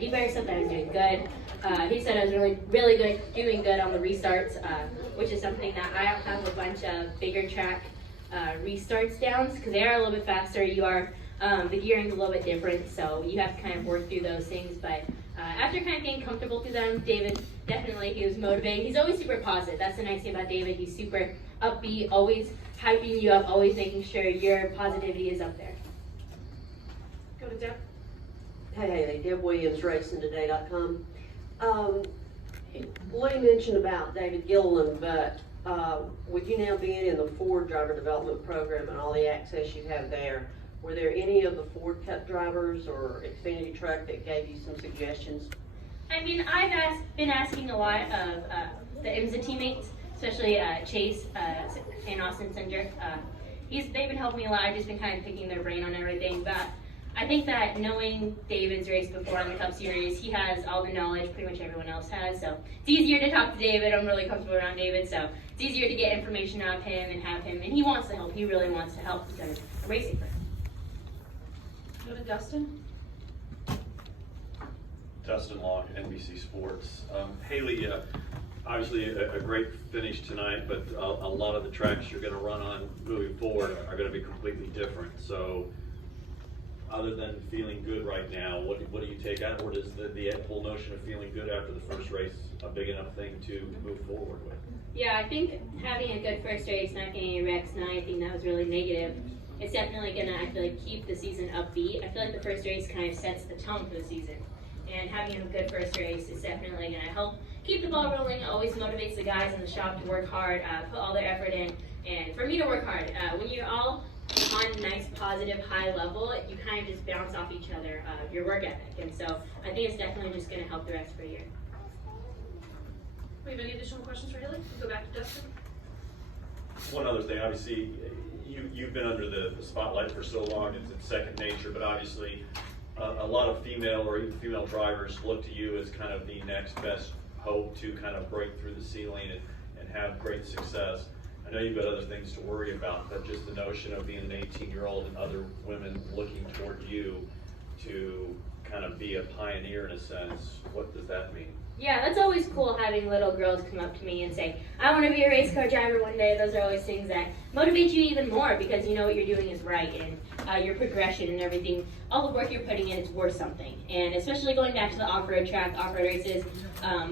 He better said that I was doing good. He said I was really good, doing good on the restarts, which is something that I don't have a bunch of bigger track restarts downs because they are a little bit faster. You are the gearing's a little bit different, so you have to kind of work through those things. But after kind of getting comfortable through them, David definitely he was motivating. He's always super positive. That's the nice thing about David. He's super upbeat, always hyping you up, always making sure your positivity is up there. Go to Deb. Hey, Deb Williams, RacingToday.com. Lee mentioned about David Gilliland, but with you now being in the Ford driver development program and all the access you have there, were there any of the Ford Cup drivers or Xfinity truck that gave you some suggestions? I mean, I've been asking a lot of the IMSA teammates, especially Chase and Austin Singer. They've been helping me a lot. I've just been kind of picking their brain on everything. But I think that knowing David's race before in the Cup Series, he has all the knowledge pretty much everyone else has. So it's easier to talk to David. I'm really comfortable around David. So it's easier to get information out of him and have him. And he wants to help. He really wants to help because I'm racing for him. Go to Dustin. Dustin Locke, NBC Sports. Haley, obviously a great finish tonight, but a lot of the tracks you're going to run on moving forward are going to be completely different. So other than feeling good right now, what do you take out, or does the whole notion of feeling good after the first race a big enough thing to move forward with? Yeah, I think having a good first race, not getting any wrecks, not anything that was really negative, it's definitely going to, I feel like, keep the season upbeat. I feel like the first race kind of sets the tone for the season. And having a good first race is definitely going to help keep the ball rolling. It always motivates the guys in the shop to work hard, put all their effort in, and for me to work hard. When you're all on a nice, positive, high level, you kind of just bounce off each other, your work ethic. And so I think it's definitely just going to help the rest of the year. We have any additional questions for Haley? We'll go back to Dustin. One other thing, obviously, you've been under the spotlight for so long, it's second nature, but obviously a lot of female or even female drivers look to you as kind of the next best hope to kind of break through the ceiling and have great success. I know you've got other things to worry about, but just the notion of being an 18-year-old and other women looking toward you to kind of be a pioneer in a sense, what does that mean? Yeah, that's always cool having little girls come up to me and say, I want to be a race car driver one day. Those are always things that motivate you even more because you know what you're doing is right and your progression and everything, all the work you're putting in is worth something. And especially going back to the off-road track, off-road races,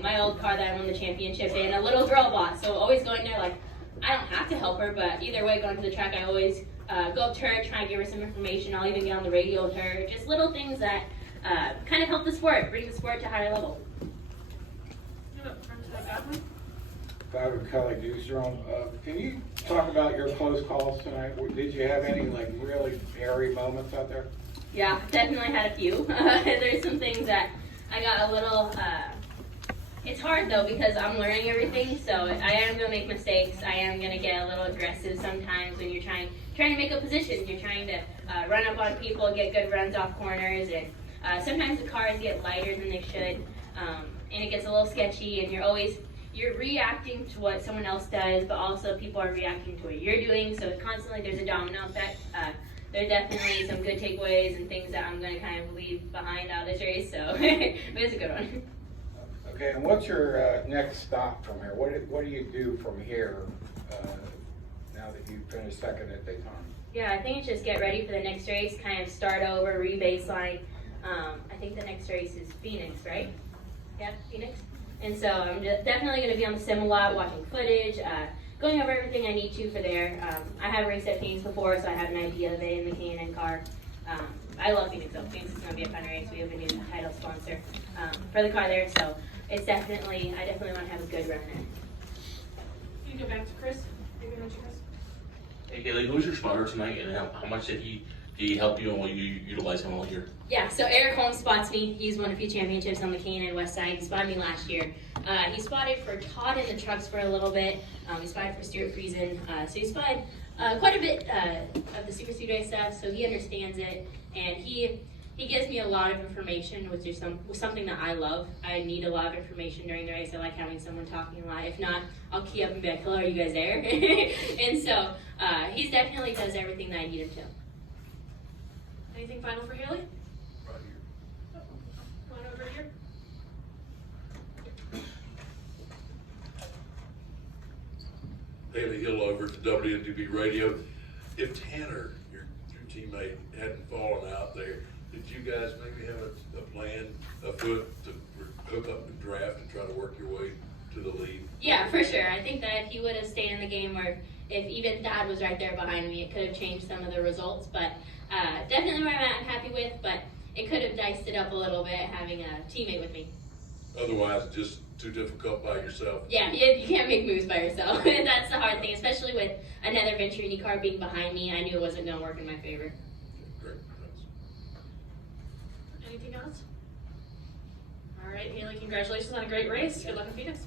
my old car that I won the championship in, a little girl bought. So always going there like, I don't have to help her, but either way, going to the track, I always go up to her, try and give her some information. I'll even get on the radio with her. Just little things that kind of help the sport, bring the sport to a higher level. Driver Kelly Dewstrom, can you talk about your close calls tonight? Did you have any like really hairy moments out there? Yeah, definitely had a few. There's some things that I got a little, it's hard though because I'm learning everything, so I am going to make mistakes. I am going to get a little aggressive sometimes when you're trying to make a position. You're trying to run up on people, get good runs off corners, and sometimes the cars get lighter than they should, and it gets a little sketchy, and you're reacting to what someone else does, but also people are reacting to what you're doing, so constantly there's a domino effect. There's definitely some good takeaways and things that I'm going to kind of leave behind out of this race, so but it's a good one. Okay, and what's your next stop from here? What do you do from here now that you finished second at Daytona? Yeah, I think it's just get ready for the next race, kind of start over, re-baseline. I think the next race is Phoenix, right? Yeah, Phoenix. And so I'm definitely going to be on the sim a lot, watching footage, going over everything I need to for there. I have raced at Phoenix before, so I have an idea of it in the K&N car. I love Phoenix, though. Phoenix is going to be a fun race. We have a new title sponsor for the car there, so it's I definitely want to have a good run there. You can go back to Chris. You can mention Chris. Hey Haley, who was your spotter tonight, and how much did he help you, and will you utilize him all year? Yeah, so Eric Holmes spots me. He's won a few championships on the K&N West Side. He spotted me last year. He spotted for Todd in the trucks for a little bit. He spotted for Stuart Friesen. So he spotted quite a bit of the Super Speedway stuff, so he understands it. And he gives me a lot of information, which is something that I love. I need a lot of information during the race. I like having someone talking a lot. If not, I'll key up and be like, hello, are you guys there? And so he definitely does everything that I need him to. Anything final for Haley? Right here. Come on over here. Haley Hill over to WNDB Radio. If Tanner, your teammate, hadn't fallen out there, did you guys maybe have a plan afoot to hook up the draft and try to work your way to the lead? Yeah, for sure. I think that if he would have stayed in the game, or if even Dad was right there behind me, it could have changed some of the results. But definitely where I'm happy with, but it could have diced it up a little bit having a teammate with me. Otherwise, just too difficult by yourself. Yeah, you can't make moves by yourself. That's the hard thing, especially with another Venturini car being behind me. I knew it wasn't going to work in my favor. Great, thanks. Anything else? All right, Haley, congratulations on a great race. Good luck in Phoenix.